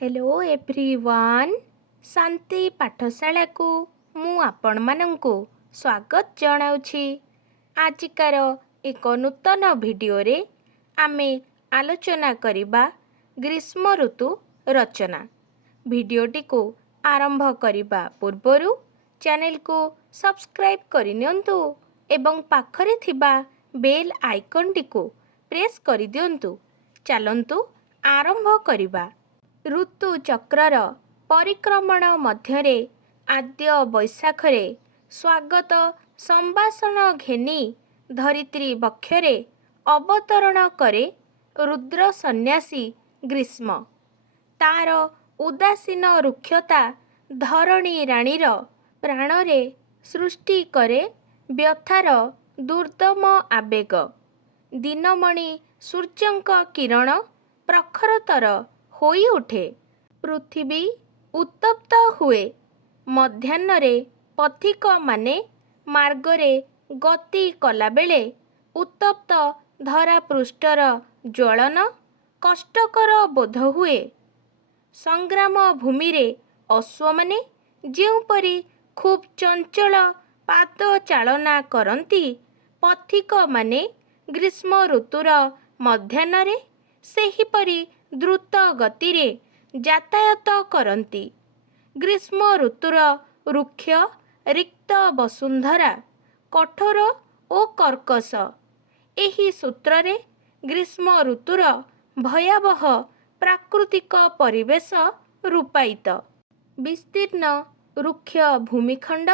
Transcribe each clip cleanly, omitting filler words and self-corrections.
Hello everyone शांति पाठशाला को मु आपण मानंकु स्वागत जनाउछि। आजिकार एक नूतन वीडियो रे आमे आलोचना करिबा ग्रीष्म ऋतु रचना। वीडियोटी को आरंभ करिबा पूर्वरु चैनल को सब्सक्राइब करिनियंतु एवं पाखरे थिबा बेल आइकन टी को प्रेस करि दियंतु। चलंतु आरंभ करिबा। ऋतु चक्रर परिक्रमण मध्यरे आद्य बैशाखरे स्वागत संभाषण घेनी धरित्री बक्षरे अवतरण करे रुद्र सन्यासी ग्रीष्म। तार उदासीन रुक्षता धरणी राणीर प्राणरे सृष्टि करे व्यथार दुर्दम आवेग। दिनमणि सूर्यंक किरण प्रखरतर होई उठे। पृथ्वी उत्तप्त हुए। मध्याह्नरे पथिक माने मार्गरे गति कलाबेले उत्तप्त धरापृष्ठर ज्वलन कष्टकर बोध हुए। संग्राम भूमिरे अश्वमाने जेउपरि खूब चंचल पाद चालना करती पथिक माने ग्रीष्म ऋतुर मध्याह्नरे सेहिपरि द्रुत गतिरे यातायात करती। ग्रीष्म ऋतुर रुक्ष रिक्त वसुंधरा कठोर ओ कर्कश। एही सूत्ररे ग्रीष्म ऋतुर भयावह प्राकृतिक परिवेश रूपायित। विस्तीर्ण रुक्ष भूमिखंड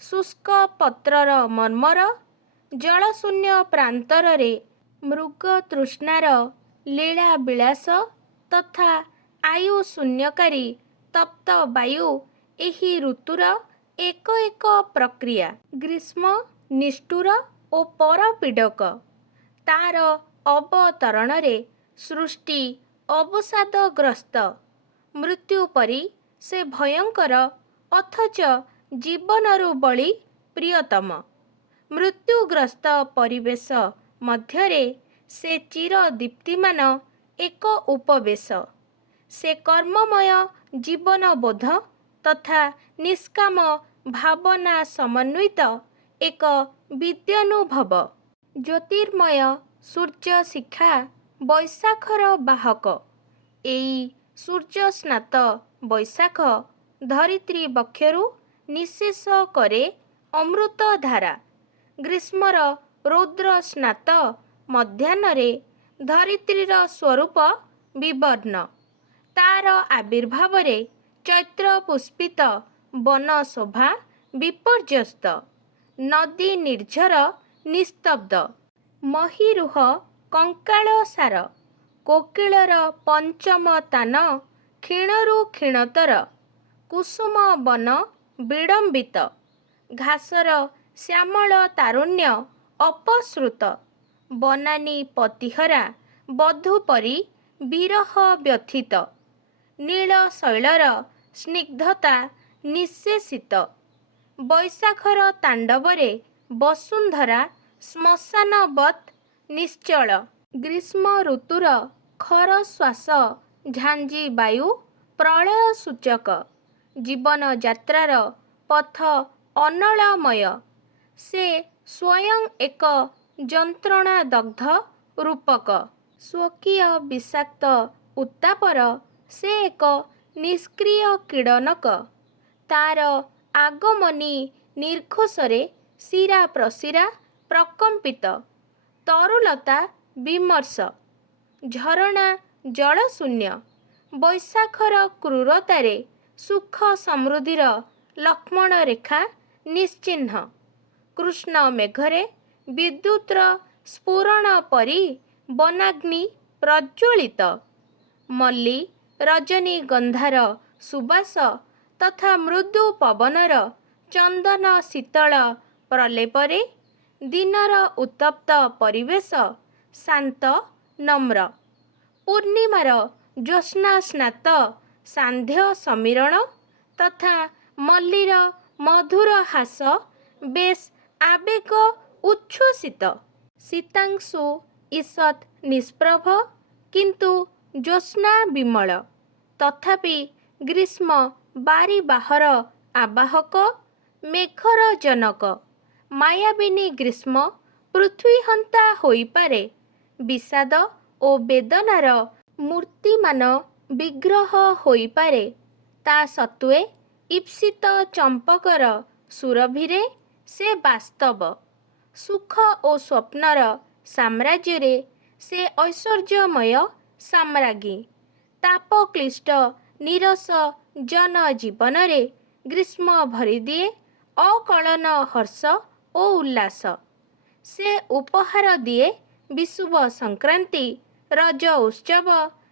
शुष्क पत्रर मर्मर जलशून्य प्रांतरे मृग तृष्णार लीला विलास तथा आयु शून्यकारी तप्त वायु एही ऋतुर एक एक प्रक्रिया। ग्रीष्म निष्ठुर ओ परपीडक। तार अवतरणरे सृष्टि अवसादग्रस्त। मृत्यु परी से भयंकर अथच जीवनरु बळी प्रियतम। मृत्युग्रस्त परिवेश मध्यरे से चिर दीप्तिमान एक उपवेश। से कर्ममय जीवन बोध तथा निष्काम भावना समन्वित एक विद्यानुभव। ज्योतिर्मय सूर्य शिखा बैशाखर बाहक। एई सूर्य स्नात बैशाख धरित्री बक्षरु निशेष करे अमृत धारा। ग्रीष्मर रौद्र स्नात मध्याह्नरे धरित्रीर स्वरूप विवर्ण। तार आविर्भावरे चैत्र पुष्पित वन शोभा विपर्यस्त। नदी निर्झर निस्तब्ध। महीरुह कंकाल सार। कोकिलर पंचम तान क्षीणरु क्षीणतर। कुसुम वन विडंबित। घासर श्यामल तारुण्य अपसृत। बनानी पतिहरा बधू परी विरह व्यथित। नील शैलर स्निग्धता निशेषित। बैशाखर तांडवरे वसुंधरा श्मशानवत् निश्चल। ग्रीष्म ऋतुर खर श्वास झांझी वायु प्रलय सूचक। जीवन यात्रार पथ अनलमय। से स्वयं एक जंत्रणा दग्ध रूपक। स्वकीय विषाक्त उत्तापर से एक निष्क्रिय कीड़नक। तार आगमनी निर्घोषरे शिरा प्रशिरा प्रकंपित। तरुलता विमर्श। झरणा जलशून्य। बैशाखर क्रूरतारे सुख समृद्धिर लक्ष्मण रेखा निश्चिह्न। कृष्ण मेघरे विद्युतर स्फुरण परी वनाग्नि प्रज्वलित। मल्ली रजनीगंधार सुबास तथा मृदु पवनर चंदन शीतल प्रलेपरे दिनर उत्तप्त परिवेश शांत नम्र। पूर्णिमार ज्योत्स्ना स्नात सांध्य समीरण तथा मल्लीर मधुर हास बेश आवेग उच्छ्वसित। शीतांशु ईषत् निष्प्रभ किंतु ज्योत्स्ना विमल ତଥାପି ଗ୍ରୀଷ୍ମ ବାରିବାହର ଆବାହକ, ମେଘର ଜନକ। ମାୟାବିନୀ ଗ୍ରୀଷ୍ମ ପୃଥ୍ୱୀହନ୍ତା ହୋଇପାରେ। ବିଷାଦ ଓ ବେଦନାର ମୂର୍ତ୍ତିମାନ ବିଗ୍ରହ ହୋଇପାରେ। ତା ସତ୍ତ୍ୱେ ଇପ୍ସିତ ଚମ୍ପକର ସୁରଭିରେ ସେ ବାସ୍ତବ। ସୁଖ ଓ ସ୍ୱପ୍ନର ସାମ୍ରାଜ୍ୟରେ ସେ ଐଶ୍ୱର୍ଯ୍ୟମୟ ସାମ୍ରାଜ୍ଞୀ। ତାପକ୍ଳିଷ୍ଟ ନିରସ ଜନଜୀବନରେ ଗ୍ରୀଷ୍ମ ଭରିଦିଏ ଅକଳନ ହର୍ଷ ଓ ଉଲ୍ଲାସ। ସେ ଉପହାର ଦିଏ ବିଷୁବ ସଂକ୍ରାନ୍ତି, ରଜ ଉତ୍ସବ,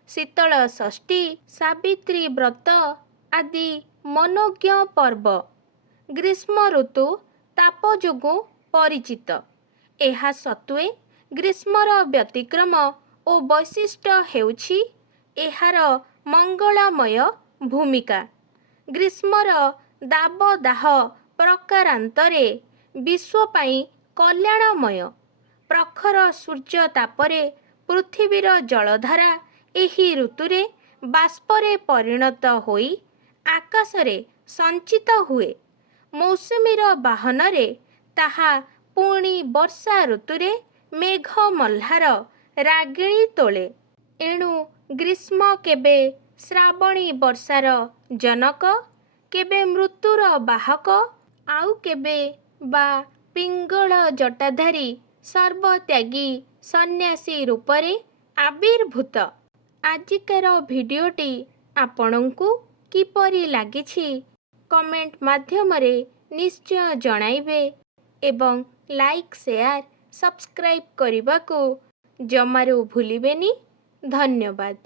ଶୀତଳ ଷଷ୍ଠୀ, ସାବିତ୍ରୀ ବ୍ରତ ଆଦି ମନୋଜ୍ଞ ପର୍ବ। ଗ୍ରୀଷ୍ମ ଋତୁ ତାପ ଯୋଗୁଁ ପରିଚିତ। ଏହା ସତ୍ତ୍ୱେ ଗ୍ରୀଷ୍ମର ବ୍ୟତିକ୍ରମ ଓ ବୈଶିଷ୍ଟ୍ୟ ହେଉଛି ଏହାର ମଙ୍ଗଳମୟ ଭୂମିକା। ଗ୍ରୀଷ୍ମର ଦାବଦାହ ପ୍ରକାରାନ୍ତରେ ବିଶ୍ୱ ପାଇଁ କଲ୍ୟାଣମୟ। ପ୍ରଖର ସୂର୍ଯ୍ୟତାପରେ ପୃଥିବୀର ଜଳଧାରା ଏହି ଋତୁରେ ବାଷ୍ପରେ ପରିଣତ ହୋଇ ଆକାଶରେ ସଞ୍ଚିତ ହୁଏ। ମୌସୁମୀର ବାହନରେ ତାହା ପୁଣି ବର୍ଷା ଋତୁରେ ମେଘମଲ୍ହାର ରାଗିଣୀ ତୋଳେ। ଏଣୁ ଗ୍ରୀଷ୍ମ କେବେ ଶ୍ରାବଣୀ ବର୍ଷାର ଜନକ, କେବେ ମୃତ୍ୟୁର ବାହକ, ଆଉ କେବେ ବା ପିଙ୍ଗଳ ଜଟାଧାରୀ ସର୍ବତ୍ୟାଗୀ ସନ୍ନ୍ୟାସୀ ରୂପରେ ଆବିର୍ଭୂତ। ଆଜିକାର ଭିଡ଼ିଓଟି ଆପଣଙ୍କୁ କିପରି ଲାଗିଛି କମେଣ୍ଟ ମାଧ୍ୟମରେ ନିଶ୍ଚୟ ଜଣାଇବେ ଏବଂ ଲାଇକ୍, ସେୟାର, ସବସ୍କ୍ରାଇବ୍ କରିବାକୁ ଜମାରୁ ଭୁଲିବେନି। ଧନ୍ୟବାଦ।